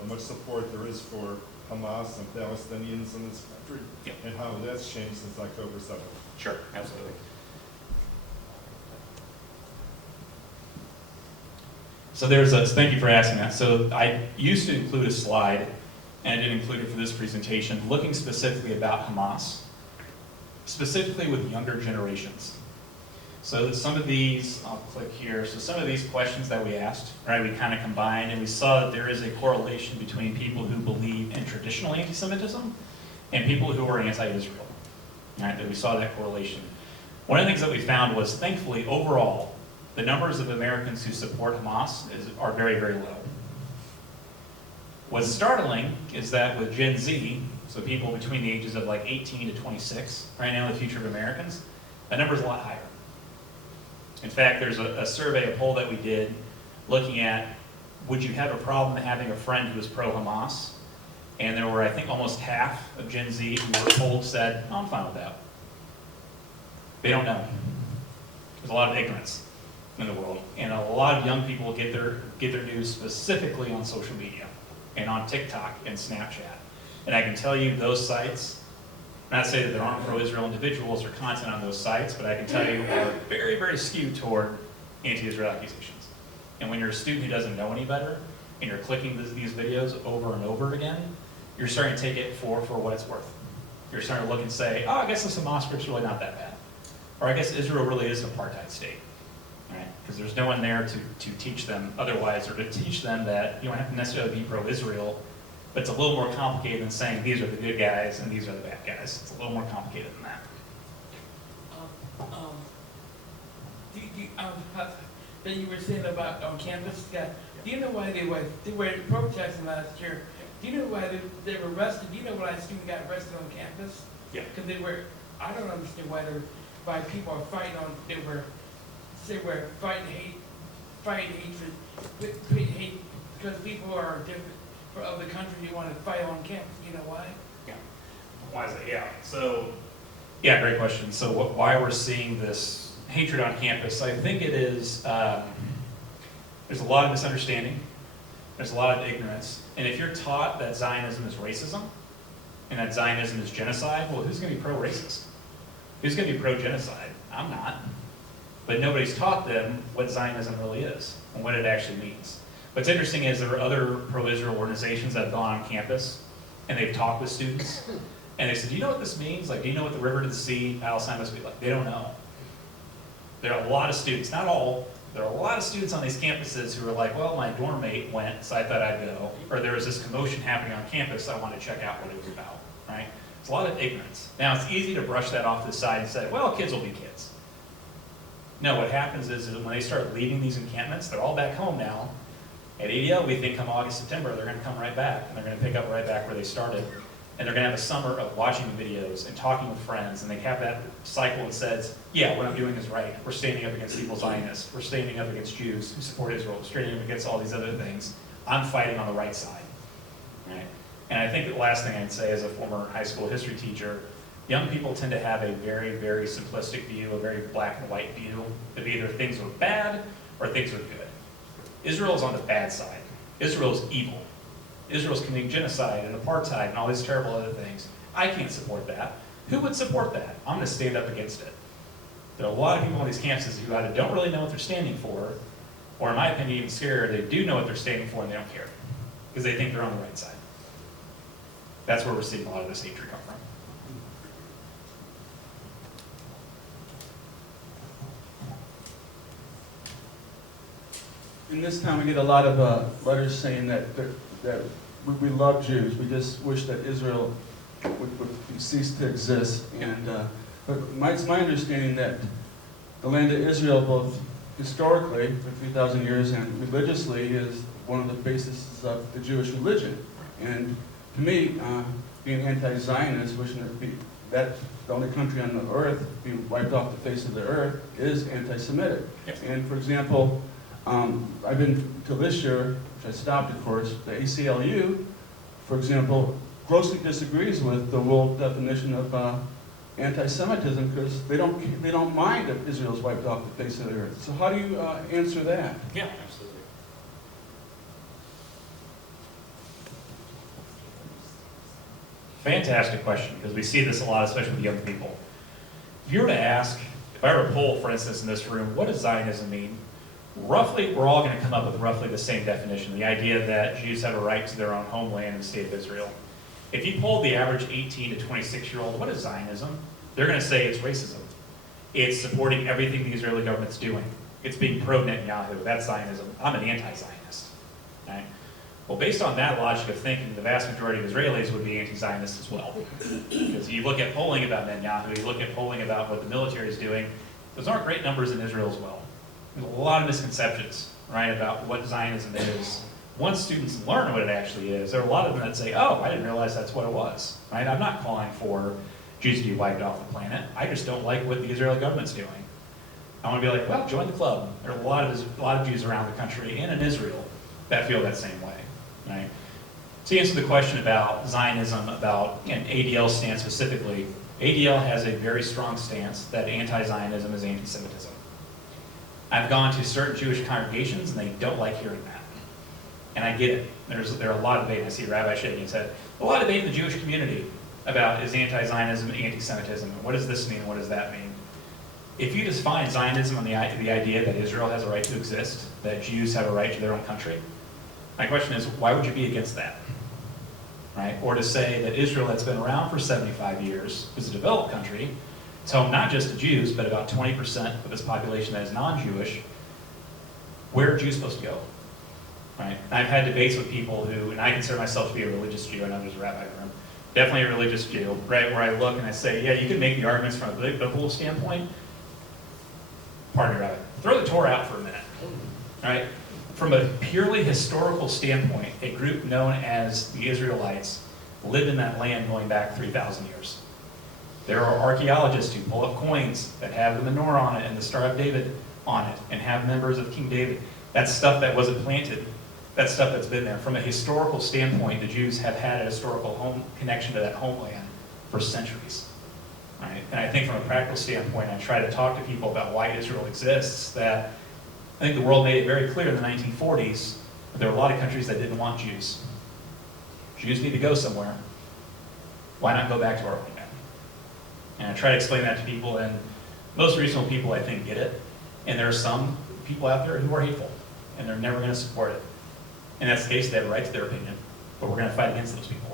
much support there is for Hamas and Palestinians in this country? Yeah. And how that's changed since October 7th? Sure, absolutely. So thank you for asking that. So I used to include a slide, and I didn't include it for this presentation, looking specifically about Hamas, specifically with younger generations. So some of these, I'll click here, so some of these questions that we asked, right, we kind of combined, and we saw that there is a correlation between people who believe in traditional anti-Semitism and people who are anti-Israel, right, that we saw that correlation. One of the things that we found was, thankfully, overall, the numbers of Americans who support Hamas are very, very low. What's startling is that with Gen Z, so people between the ages of like 18 to 26, right now in the future of Americans, that number is a lot higher. In fact, there's a survey, a poll that we did looking at, would you have a problem having a friend who is pro-Hamas? And there were, I think, almost half of Gen Z who were polled said, oh, I'm fine with that. They don't know. There's a lot of ignorance in the world, and a lot of young people get their news specifically on social media and on TikTok and Snapchat. And I can tell you those sites Not to say that there aren't pro-Israel individuals or content on those sites, but I can tell you are very, very skewed toward anti-Israel accusations. And when you're a student who doesn't know any better, and you're clicking these videos over and over again, you're starting to take it for what it's worth. You're starting to look and say, oh, I guess this Hamas group's really not that bad. Or I guess Israel really is an apartheid state, right? Because there's no one there to teach them otherwise, or to teach them that you don't have to necessarily be pro-Israel, but it's a little more complicated than saying these are the good guys and these are the bad guys. It's a little more complicated than that. That you were saying about on campus, Scott, do you know why they were protesting last year? Do you know why they were arrested? Do you know why a student got arrested on campus? Yeah. Because I don't understand why people are fighting they were fighting hatred, because people are different of the country you want to fight on campus. You know why? Yeah. Why is that? Yeah. So, yeah, great question. So why we're seeing this hatred on campus, I think it is, there's a lot of misunderstanding. There's a lot of ignorance. And if you're taught that Zionism is racism, and that Zionism is genocide, well, who's going to be pro-racist? Who's going to be pro-genocide? I'm not. But nobody's taught them what Zionism really is, and what it actually means. What's interesting is there are other pro-Israel organizations that have gone on campus, and they've talked with students, and they said, do you know what this means? Like, do you know what the river to the sea, Palestine must be like? They don't know. There are a lot of students, not all, there are a lot of students on these campuses who are like, well, my dorm mate went, so I thought I'd go. Or there was this commotion happening on campus, I want to check out what it was about, right? It's a lot of ignorance. Now, it's easy to brush that off to the side and say, well, kids will be kids. No, what happens is that when they start leaving these encampments, they're all back home now. At ADL, we think come August, September, they're going to come right back, and they're going to pick up right back where they started. And they're going to have a summer of watching videos and talking with friends, and they have that cycle that says, yeah, what I'm doing is right. We're standing up against evil Zionists. We're standing up against Jews who support Israel. We're standing up against all these other things. I'm fighting on the right side, right? And I think the last thing I'd say as a former high school history teacher, young people tend to have a very, very simplistic view, a very black and white view of either things are bad or things are good. Israel is on the bad side. Israel is evil. Israel's committing genocide and apartheid and all these terrible other things. I can't support that. Who would support that? I'm going to stand up against it. There are a lot of people on these campuses who either don't really know what they're standing for, or in my opinion, even scarier, they do know what they're standing for and they don't care, because they think they're on the right side. That's where we're seeing a lot of this hatred come from. In this town, we get a lot of letters saying that we love Jews. We just wish that Israel would cease to exist. And but it's my understanding that the land of Israel, both historically for 3,000 years and religiously, is one of the bases of the Jewish religion. And to me, being anti-Zionist, wishing that the only country on the earth being wiped off the face of the earth is anti-Semitic. Yep. And for example, I've been, till this year, which I stopped of course, the ACLU, for example, grossly disagrees with the world definition of anti-Semitism because they don't mind if Israel's wiped off the face of the earth. So how do you answer that? Yeah, absolutely. Fantastic question, because we see this a lot, especially with young people. If you were to ask, if I were to poll, for instance, in this room, what does Zionism mean? Roughly, we're all going to come up with roughly the same definition, the idea that Jews have a right to their own homeland in the state of Israel. If you polled the average 18 to 26-year-old, what is Zionism? They're going to say it's racism. It's supporting everything the Israeli government's doing. It's being pro-Netanyahu. That's Zionism. I'm an anti-Zionist. Right? Well, based on that logic of thinking, the vast majority of Israelis would be anti-Zionist as well. Because you look at polling about Netanyahu, you look at polling about what the military is doing, those aren't great numbers in Israel as well. There's a lot of misconceptions, right, about what Zionism is. Once students learn what it actually is, there are a lot of them that say, oh, I didn't realize that's what it was, right? I'm not calling for Jews to be wiped off the planet. I just don't like what the Israeli government's doing. I want to be like, well, join the club. There are a lot of Jews around the country and in Israel that feel that same way, right? To answer the question about Zionism, about an ADL stance specifically, ADL has a very strong stance that anti-Zionism is anti-Semitism. I've gone to certain Jewish congregations and they don't like hearing that. And I get it. There are a lot of debate. I see Rabbi shaking his head. A lot of debate in the Jewish community. about is anti-Zionism anti-Semitism, and what does this mean, what does that mean? If you define Zionism on the idea that Israel has a right to exist, that Jews have a right to their own country, my question is, why would you be against that? Right? Or to say that Israel, that's been around for 75 years, is a developed country, it's home not just to Jews, but about 20% of its population that is non-Jewish, where are Jews supposed to go? Right? I've had debates with people who, and I consider myself to be a religious Jew, I know there's a rabbi in the room, definitely a religious Jew, right, where I look and I say, yeah, you can make the arguments from a biblical standpoint. Pardon me, Rabbi. Throw the Torah out for a minute. Right? From a purely historical standpoint, a group known as the Israelites lived in that land going back 3,000 years. There are archaeologists who pull up coins that have the menorah on it and the Star of David on it and have members of King David. That's stuff that wasn't planted. That's stuff that's been there. From a historical standpoint, the Jews have had a historical home connection to that homeland for centuries. Right? And I think from a practical standpoint, I try to talk to people about why Israel exists, that I think the world made it very clear in the 1940s that there were a lot of countries that didn't want Jews. Jews need to go somewhere. Why not go back to our homeland? And I try to explain that to people, and most reasonable people, I think, get it. And there are some people out there who are hateful, and they're never going to support it. And that's the case, they have a right to their opinion, but we're going to fight against those people.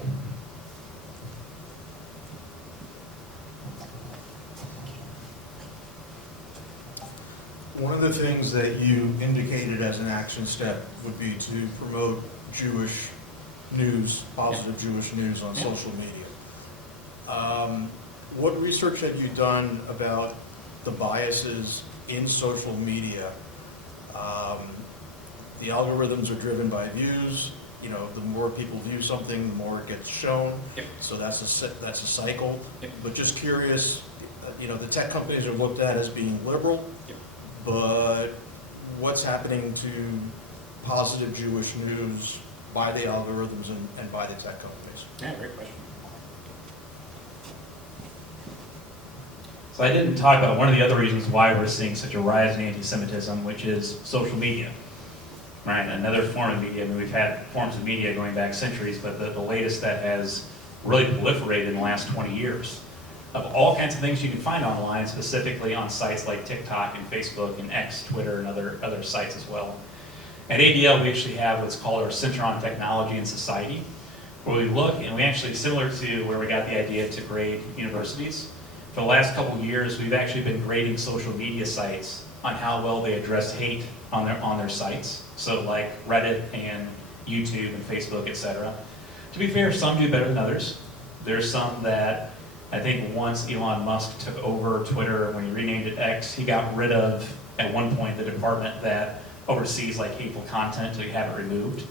One of the things that you indicated as an action step would be to promote Jewish news, positive Jewish news on social media. What research have you done about the biases in social media? The algorithms are driven by views. You know, the more people view something, the more it gets shown. Yep. So that's a cycle. Yep. But just curious, you know, the tech companies are looked at as being liberal. Yep. But what's happening to positive Jewish news by the algorithms and by the tech companies? Yeah, great question. So I didn't talk about one of the other reasons why we're seeing such a rise in anti-Semitism, which is social media. Right, another form of media. I mean, we've had forms of media going back centuries, but the latest that has really proliferated in the last 20 years. Of all kinds of things you can find online, specifically on sites like TikTok and Facebook and X, Twitter, and other sites as well. At ADL, we actually have what's called our Center on Technology and Society, where we look, and we actually, similar to where we got the idea to grade universities, for the last couple of years, we've actually been grading social media sites on how well they address hate on their sites. So like Reddit and YouTube and Facebook, etc. To be fair, some do better than others. There's some that I think once Elon Musk took over Twitter, when he renamed it X, he got rid of, at one point, the department that oversees like hateful content, so you have it removed.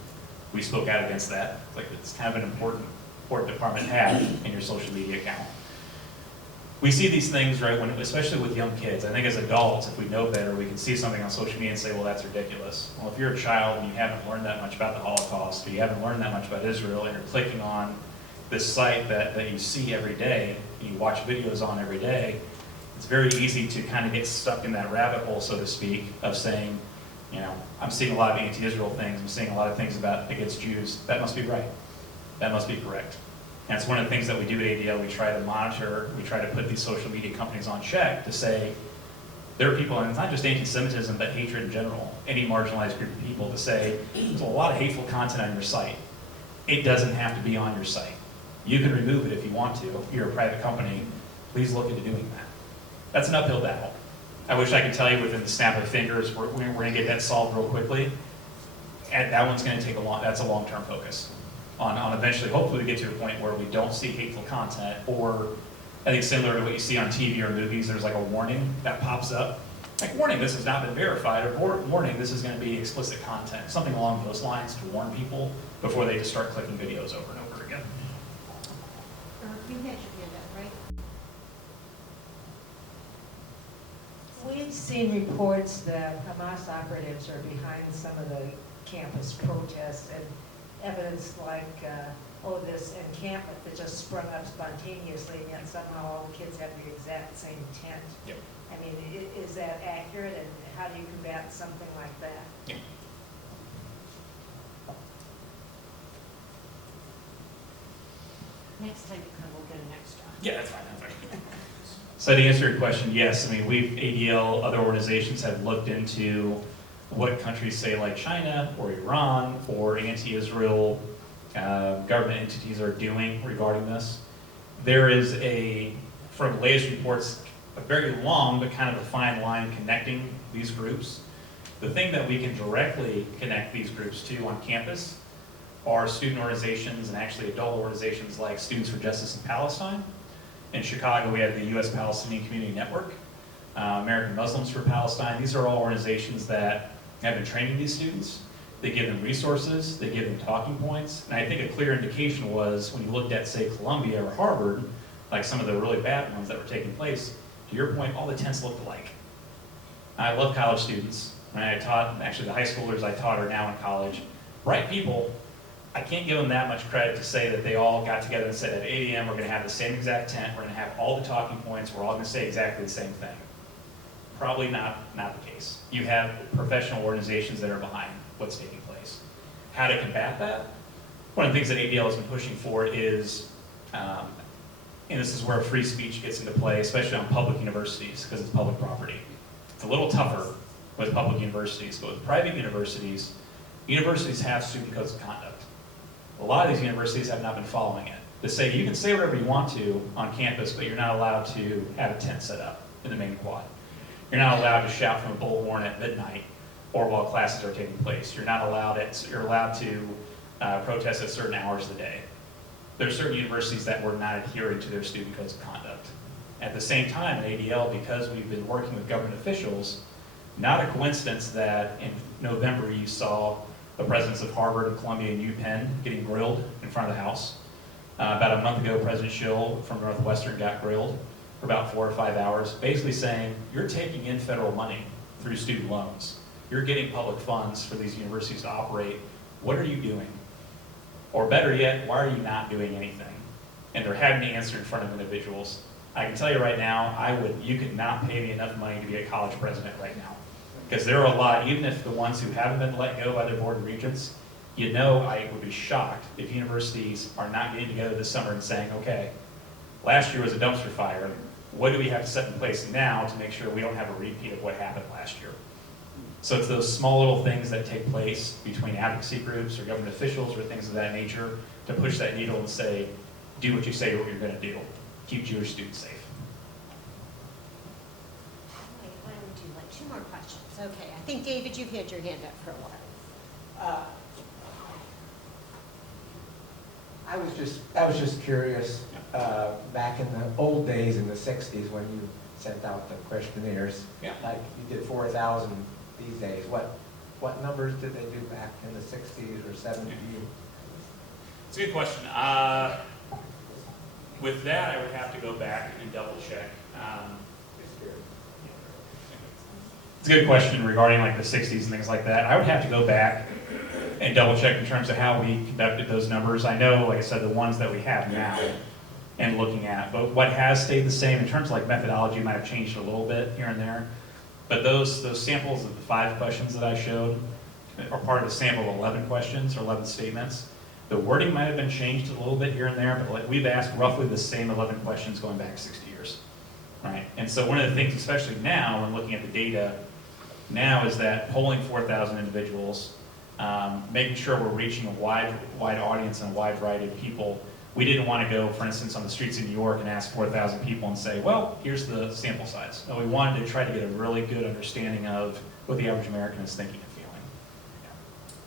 We spoke out against that. It's kind of an important department to have in your social media account. We see these things, right, especially with young kids. I think as adults, if we know better, we can see something on social media and say, well, that's ridiculous. Well, if you're a child and you haven't learned that much about the Holocaust, or you haven't learned that much about Israel, and you're clicking on this site that you see every day, you watch videos on every day, it's very easy to kind of get stuck in that rabbit hole, so to speak, of saying, you know, I'm seeing a lot of anti-Israel things, I'm seeing a lot of things against Jews. That must be right. That must be correct. And it's one of the things that we do at ADL. We try to monitor, we try to put these social media companies on check to say, there are people, and it's not just anti-Semitism, but hatred in general, any marginalized group of people, to say, there's a lot of hateful content on your site. It doesn't have to be on your site. You can remove it if you want to. If you're a private company, please look into doing that. That's an uphill battle. I wish I could tell you within the snap of fingers, we're going to get that solved real quickly. And that one's going to take that's a long-term focus. On eventually, hopefully we get to a point where we don't see hateful content, or I think similar to what you see on TV or movies, there's like a warning that pops up. Like, warning, this has not been verified, or warning, this is going to be explicit content. Something along those lines to warn people before they just start clicking videos over and over again. You had your hand up, right? We've seen reports that Hamas operatives are behind some of the campus protests, and evidence like, this encampment that just sprung up spontaneously, and yet somehow all the kids have the exact same tent. Yep. I mean, is that accurate, and how do you combat something like that? Yeah. Next time you come, we'll get an extra. Yeah, that's fine. So to answer your question, yes, I mean, ADL, other organizations have looked into what countries, say like China or Iran or anti-Israel government entities are doing regarding this. There is from latest reports, a very long but kind of a fine line connecting these groups. The thing that we can directly connect these groups to on campus are student organizations and actually adult organizations like Students for Justice in Palestine. In Chicago, we have the U.S. Palestinian Community Network, American Muslims for Palestine. These are all organizations that have been training these students. They give them resources, they give them talking points, and I think a clear indication was when you looked at, say, Columbia or Harvard, like some of the really bad ones that were taking place, to your point, all the tents looked alike. I love college students. When I taught, actually the high schoolers I taught are now in college, bright people. I can't give them that much credit to say that they all got together and said at 8 a.m. we're going to have the same exact tent, we're going to have all the talking points, we're all going to say exactly the same thing. Probably not the case. You have professional organizations that are behind what's taking place. How to combat that? One of the things that ADL has been pushing for is, and this is where free speech gets into play, especially on public universities, because it's public property. It's a little tougher with public universities, but with private universities have student codes of conduct. A lot of these universities have not been following it. To say, you can say whatever you want to on campus, but you're not allowed to have a tent set up in the main quad. You're not allowed to shout from a bullhorn at midnight or while classes are taking place. You're allowed to protest at certain hours of the day. There are certain universities that were not adhering to their student codes of conduct. At the same time, at ADL, because we've been working with government officials, not a coincidence that in November you saw the presidents of Harvard and Columbia and UPenn getting grilled in front of the House. About a month ago, President Schill from Northwestern got grilled for about 4 or 5 hours, basically saying, you're taking in federal money through student loans. You're getting public funds for these universities to operate. What are you doing? Or better yet, why are you not doing anything? And they're having to answer in front of individuals. I can tell you right now, you could not pay me enough money to be a college president right now. Because there are a lot, even if the ones who haven't been let go by their board of regents, I would be shocked if universities are not getting together this summer and saying, okay, last year was a dumpster fire. What do we have to set in place now to make sure we don't have a repeat of what happened last year? So it's those small little things that take place between advocacy groups or government officials or things of that nature to push that needle and say, do what you say what you're going to do. Keep Jewish students safe. Why don't we do like 2 more questions? Okay, I think David, you've had your hand up for a while. I was just curious, back in the old days in the 60s when you sent out the questionnaires, Yeah. like you did 4,000 these days, what numbers did they do back in the 60s or 70s? It's a good question. With that, I would have to go back and double check. It's a good question regarding like the 60s and things like that. I would have to go back and double check in terms of how we conducted those numbers. I know, like I said, the ones that we have now and looking at, but what has stayed the same in terms of like methodology might have changed a little bit here and there. But those samples of the 5 questions that I showed are part of a sample of 11 questions or 11 statements. The wording might have been changed a little bit here and there, but like we've asked roughly the same 11 questions going back 60 years. Right? And so one of the things, especially now when looking at the data now, is that polling 4,000 individuals, making sure we're reaching a wide audience and a wide variety of people. We didn't want to go, for instance, on the streets of New York and ask 4,000 people and say, well, here's the sample size. No, we wanted to try to get a really good understanding of what the average American is thinking and feeling.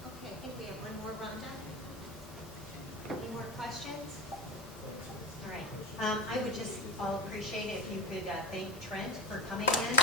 Okay, I think we have one more, Rhonda. Any more questions? All right. I would just all appreciate it if you could thank Trent for coming in.